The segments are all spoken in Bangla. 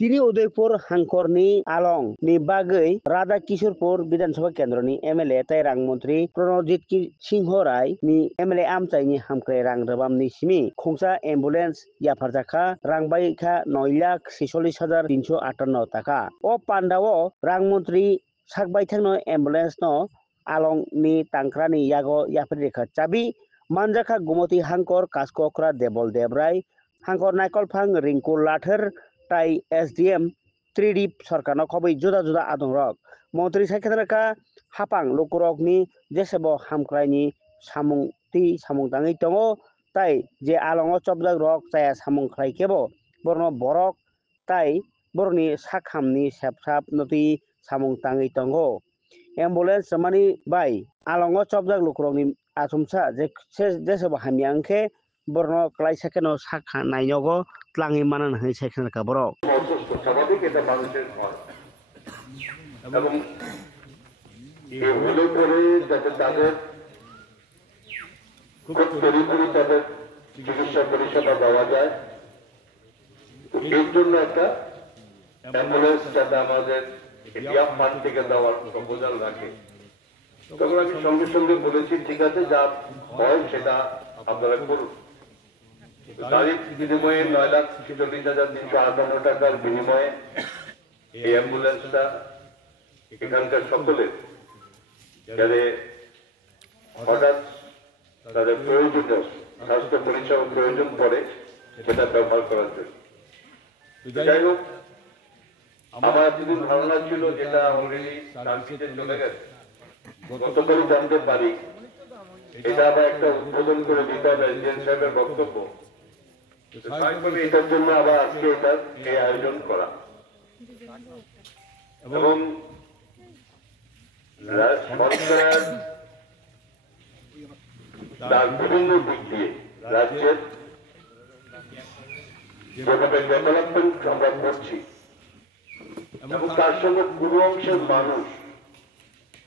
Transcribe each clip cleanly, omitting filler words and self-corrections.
তিনি उदयपुर हांखरनि आलं नि बागै राधा किशोरपुर विधानसभा केन्द्रनि एमएलए ताइरां मंत्री प्रणजित सिंह राय नि एमएलए आमचाइनि हामख्राय रां रबामनि सिमी खंसा एम्बुलेंस याफारजाखा रां बायखा 9,46,358 टाका ओ पान्डाओ रां मंत्री साकबायथांनो एम्बुलेंस नो आलं नि तांक्रानि यागो याफाररेखा चाबी मानजाखा गुमति हांकर कास्कक्रा देबल देबराय हांकर नायकलफां रिंकु लाथर ताई एसडीएम त्रिदीप सरकारनो खबै जुदा जुदा आदं रक मंत्री साइकेन्द्रका हापां लकुरकनि जेसेबो हामख्रायनि सामुंताङै दङ ताई जे आलङो चबजाक रक जाया सामुंख्राय केबो बरनो बरक ताई बरनि साखामनि सेबसाब नति सामुंताङै दङ एम्बुलेंस रमानि बाय आलङो चबजाक लकुरकनि आसुमसा जेसेबो हामियांखे बरनो क्लाइ सेकेनो साखा नायनोगो ত্লাঙি মানান হই সেখানে কাবর স্বাভাবিক এটা মানুষের হয় এবং এই হলে পরে যাতে তাদের খুব তড়িঘড়ি তাদের চিকিৎসা পরিষেবা দেওয়া যায় এর জন্য একটা অ্যাম্বুলেন্স যাতে আমাদের এটিএফ ফান্ড থেকে দেওয়ার প্রপোজাল রাখে তখন আমি সঙ্গে সঙ্গে বলেছি ঠিক আছে যা হয় সেটা আপনারা করুন তারিখ বিনিময়ে 9,46,358 টাকার বিনিময়ে এই অ্যাম্বুলেন্সটা এখানকার সকলের যাদের হঠাৎ তাদের প্রয়োজনীয় স্বাস্থ্য পরিষেবা প্রয়োজন পড়ে সেটা ব্যবহার করার জন্য যাই হোক আমার এতদিন ধারণা ছিল যেটা অলরেডি টার্কিতে চলে গেছে গতকালই জানতে পারি এটা আবার একটা উদ্বোধন করে দিতে হবে এসডিএম সাহেবের বক্তব্য এটার জন্য আবার আজকে এটার এই আয়োজন করা এবং সরকার তার বিভিন্ন দিক দিয়ে রাজ্যের যেভাবে ডেভেলপমেন্ট আমরা করছি এবং তার সঙ্গে পুরো অংশের মানুষ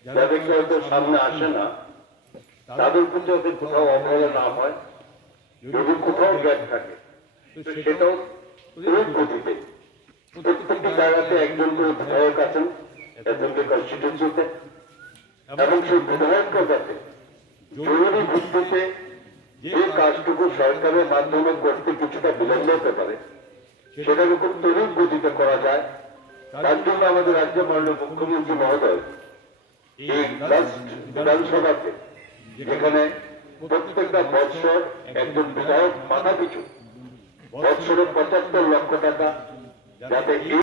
যাদেরকে হয়তো সামনে আসে না তাদের প্রতি যাতে কোথাও অবহেলা না হয় যদি কোথাও গ্যাপ থাকে সেটাও দ্রুত গতিতে প্রত্যেকটি জায়গাতে একজন করে বিধায়ক আছেন একজনকে কনস্টিটিউন্সিতে এবং সেই বিধায়ককে যাতে জরুরি ভিত্তিতে যে কাজটুকু সরকারের মাধ্যমে করতে কিছুটা বিলম্ব হতে পারে সেটার উপর তড়িৎ গতিতে করা যায় তার জন্য আমাদের রাজ্যের মাননীয় মুখ্যমন্ত্রী মহোদয় এই বিধানসভাতে যেখানে প্রত্যেকটা বৎসর একজন বিধায়ক মাথা পিছু বৎসরে 75 লক্ষ টাকা যাতে